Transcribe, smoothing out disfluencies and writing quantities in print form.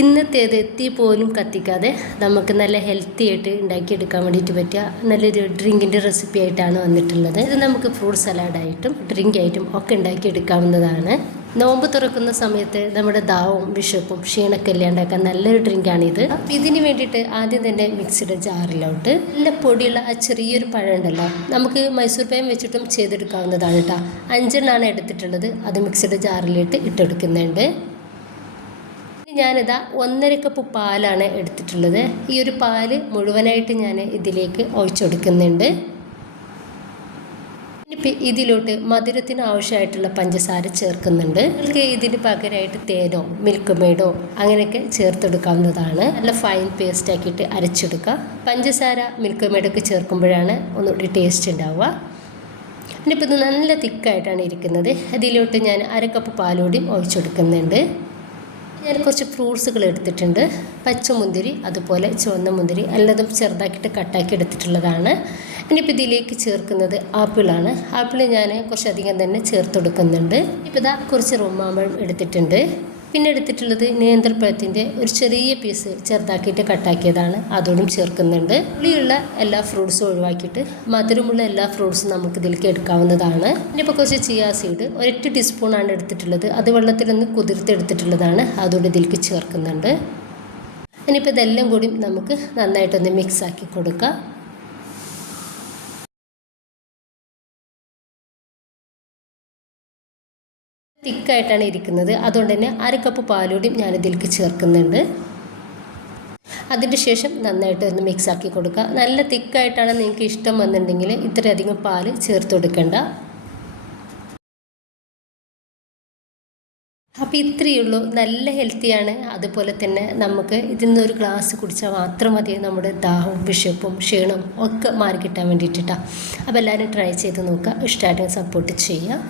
ഇന്നത്തേത് തീ പോലും കത്തിക്കാതെ നമുക്ക് നല്ല ഹെൽത്തി ആയിട്ട് ഉണ്ടാക്കിയെടുക്കാൻ വേണ്ടിയിട്ട് പറ്റിയ നല്ലൊരു ഡ്രിങ്കിൻ്റെ റെസിപ്പി ആയിട്ടാണ് വന്നിട്ടുള്ളത്. ഇത് നമുക്ക് ഫ്രൂട്ട് സലാഡായിട്ടും ഡ്രിങ്ക് ആയിട്ടും ഒക്കെ ഉണ്ടാക്കിയെടുക്കാവുന്നതാണ്. നോമ്പ് തുറക്കുന്ന സമയത്ത് നമ്മുടെ ദാഹവും വിശപ്പും ക്ഷീണമൊക്കെ ഇല്ലാണ്ടാക്കാൻ നല്ലൊരു ഡ്രിങ്കാണിത്. ഇതിന് വേണ്ടിയിട്ട് ആദ്യം തന്നെ മിക്സിയുടെ ജാറിലോട്ട് നല്ല പൊടിയുള്ള ആ ചെറിയൊരു പഴം ഉണ്ടല്ലോ, നമുക്ക് മൈസൂർ പഴം വെച്ചിട്ടും ചെയ്തെടുക്കാവുന്നതാണ് കേട്ടോ. 5 എടുത്തിട്ടുള്ളത്. അത് മിക്സിയുടെ ജാറിലിട്ട് ഇട്ടെടുക്കുന്നുണ്ട്. ഞാനിതാ 1.5 കപ്പ് പാലാണ് എടുത്തിട്ടുള്ളത്. ഈ ഒരു പാല് മുഴുവനായിട്ട് ഞാൻ ഇതിലേക്ക് ഒഴിച്ചെടുക്കുന്നുണ്ട്. ഇനിയിപ്പോൾ ഇതിലോട്ട് മധുരത്തിന് ആവശ്യമായിട്ടുള്ള പഞ്ചസാര ചേർക്കുന്നുണ്ട്. നിങ്ങൾക്ക് ഇതിന് പകരമായിട്ട് തേനോ മിൽക്ക് മെയ്ഡോ അങ്ങനെയൊക്കെ ചേർത്തെടുക്കാവുന്നതാണ്. നല്ല ഫൈൻ പേസ്റ്റ് ആക്കിയിട്ട് അരച്ചെടുക്കുക. പഞ്ചസാര മിൽക്ക് മെയ്ഡൊക്കെ ചേർക്കുമ്പോഴാണ് ഒന്നുകൂടി ടേസ്റ്റ് ഉണ്ടാവുക. ഇനിയിപ്പോൾ ഇത് നല്ല തിക്കായിട്ടാണ് ഇരിക്കുന്നത്. അതിലോട്ട് ഞാൻ 1/2 കപ്പ് പാലോടിയും ഒഴിച്ചെടുക്കുന്നുണ്ട്. ഞാൻ കുറച്ച് ഫ്രൂട്ട്സുകൾ എടുത്തിട്ടുണ്ട്. പച്ചമുന്തിരി, അതുപോലെ ചുവന്ന മുന്തിരി എല്ലാതും ചെറുതാക്കിയിട്ട് കട്ടാക്കി എടുത്തിട്ടുള്ളതാണ്. ഇനിയിപ്പോൾ ഇതിലേക്ക് ചേർക്കുന്നത് ആപ്പിളാണ്. ആപ്പിൾ ഞാൻ കുറച്ചധികം തന്നെ ചേർത്തെടുക്കുന്നുണ്ട്. ഇപ്പോൾ ഇതാ കുറച്ച് റുമാമ്പഴം എടുത്തിട്ടുണ്ട്. പിന്നെ എടുത്തിട്ടുള്ളത് നേന്ത്രപ്പഴത്തിൻ്റെ ഒരു ചെറിയ പീസ് ചെറുതാക്കിയിട്ട് കട്ടാക്കിയതാണ്. അതോടും ചേർക്കുന്നുണ്ട്. പുളിയുള്ള എല്ലാ ഫ്രൂട്ട്സും ഒഴിവാക്കിയിട്ട് മധുരമുള്ള എല്ലാ ഫ്രൂട്ട്സും നമുക്ക് ഇതിലേക്ക് എടുക്കാവുന്നതാണ്. ഇനിയിപ്പോൾ കുറച്ച് ചിയാ സീഡ് 1 ടീസ്പൂണാണ് എടുത്തിട്ടുള്ളത്. അത് വെള്ളത്തിലൊന്ന് കുതിർത്തെടുത്തിട്ടുള്ളതാണ്. അതുകൊണ്ട് ഇതിലേക്ക് ചേർക്കുന്നുണ്ട്. ഇനിയിപ്പോൾ ഇതെല്ലാം കൂടി നമുക്ക് നന്നായിട്ടൊന്ന് മിക്സാക്കി കൊടുക്കാം. തിക്കായിട്ടാണ് ഇരിക്കുന്നത്. അതുകൊണ്ട് തന്നെ 1/2 കപ്പ് പാലൂടിയും ഞാനിതിലേക്ക് ചേർക്കുന്നുണ്ട്. അതിന് ശേഷം നന്നായിട്ട് ഒന്ന് മിക്സാക്കി കൊടുക്കുക. നല്ല തിക്കായിട്ടാണ് നിങ്ങൾക്ക് ഇഷ്ടം വന്നിട്ടുണ്ടെങ്കിൽ ഇത്രയധികം പാല് ചേർത്ത് കൊടുക്കേണ്ട. അപ്പോൾ ഇത്രയേ ഉള്ളൂ. നല്ല ഹെൽത്തിയാണ്. അതുപോലെ തന്നെ നമുക്ക് ഇതിൽ നിന്ന് ഒരു ഗ്ലാസ് കുടിച്ചാൽ മാത്രം മതി നമ്മുടെ ദാഹവും വിശപ്പും ക്ഷീണവും ഒക്കെ മാറിക്കിട്ടാൻ വേണ്ടിയിട്ടാണ്. അപ്പോൾ എല്ലാവരും ട്രൈ ചെയ്ത് നോക്കുക. ഇഷ്ടമായിട്ട് സപ്പോർട്ട് ചെയ്യുക.